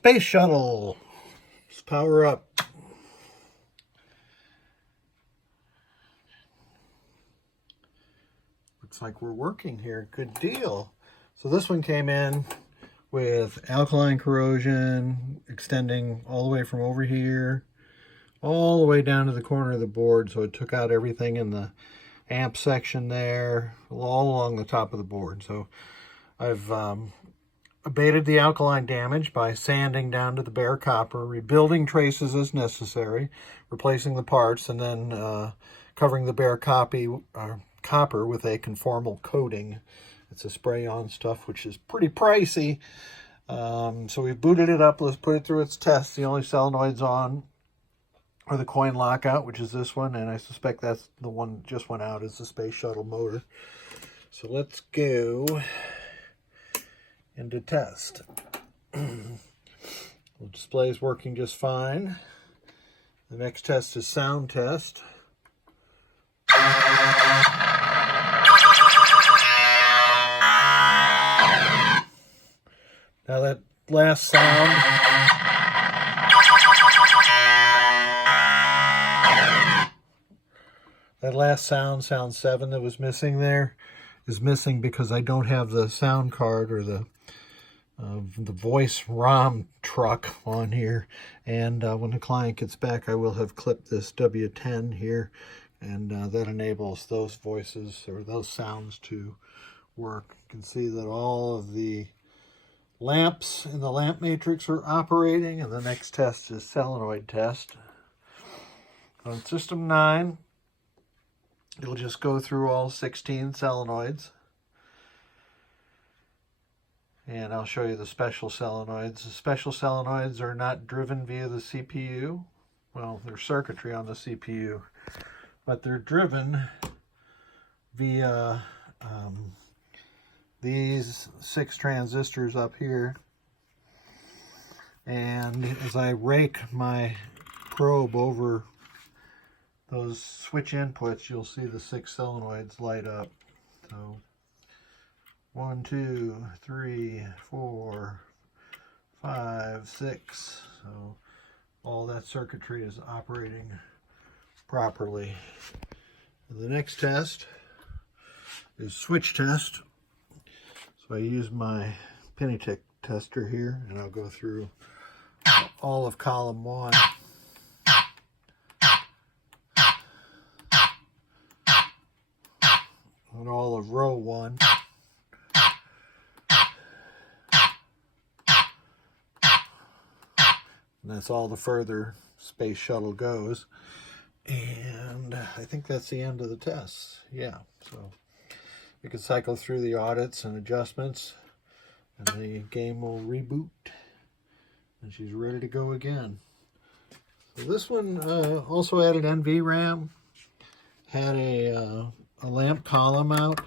Space Shuttle. Let's power up. Looks like we're working here. Good deal. So this one came in with alkaline corrosion extending all the way from over here all the way down to the corner of the board. So it took out everything in the amp section there, all along the top of the board. So I've abated the alkaline damage by sanding down to the bare copper, rebuilding traces as necessary, replacing the parts, and then covering the bare copper with a conformal coating. It's a spray-on stuff, which is pretty pricey. So we've booted it up. Let's put it through its test. The only solenoids on are the coin lockout, which is this one, and I suspect that's the one that just went out, is the Space Shuttle motor. So let's go into test. The display is working just fine. The next test is sound test. Now that last sound, sound 7 that was missing there, is missing because I don't have the sound card or the voice ROM truck on here. And when the client gets back, I will have clipped this W10 here, and that enables those voices or those sounds to work. You can see that all of the lamps in the lamp matrix are operating, and the next test is solenoid test. On system 9, you'll just go through all 16 solenoids, and I'll show you the special solenoids. The special solenoids are not driven via the CPU. Well, there's circuitry on the CPU, but they're driven via these 6 transistors up here. And as I rake my probe over those switch inputs, you'll see the 6 solenoids light up. So 1, 2, 3, 4, 5, 6. So all that circuitry is operating properly. The next test is switch test. So I use my Pennytick tester here, and I'll go through all of column 1. And all of row 1. And that's all the further Space Shuttle goes. And I think that's the end of the tests. Yeah, so we can cycle through the audits and adjustments, and the game will reboot, and she's ready to go again. So this one also added NVRAM, had a lamp column out,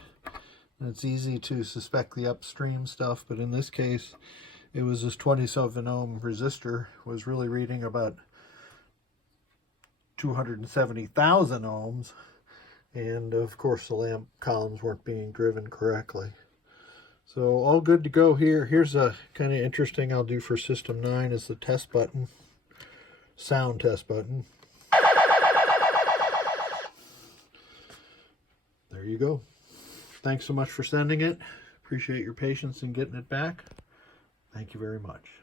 and it's easy to suspect the upstream stuff, but in this case, it was this 27 ohm resistor was really reading about 270,000 ohms. And of course the lamp columns weren't being driven correctly. So all good to go here. Here's a kind of interesting I'll do for system 9 is the test button, sound test button. There you go. Thanks so much for sending it. Appreciate your patience in getting it back. Thank you very much.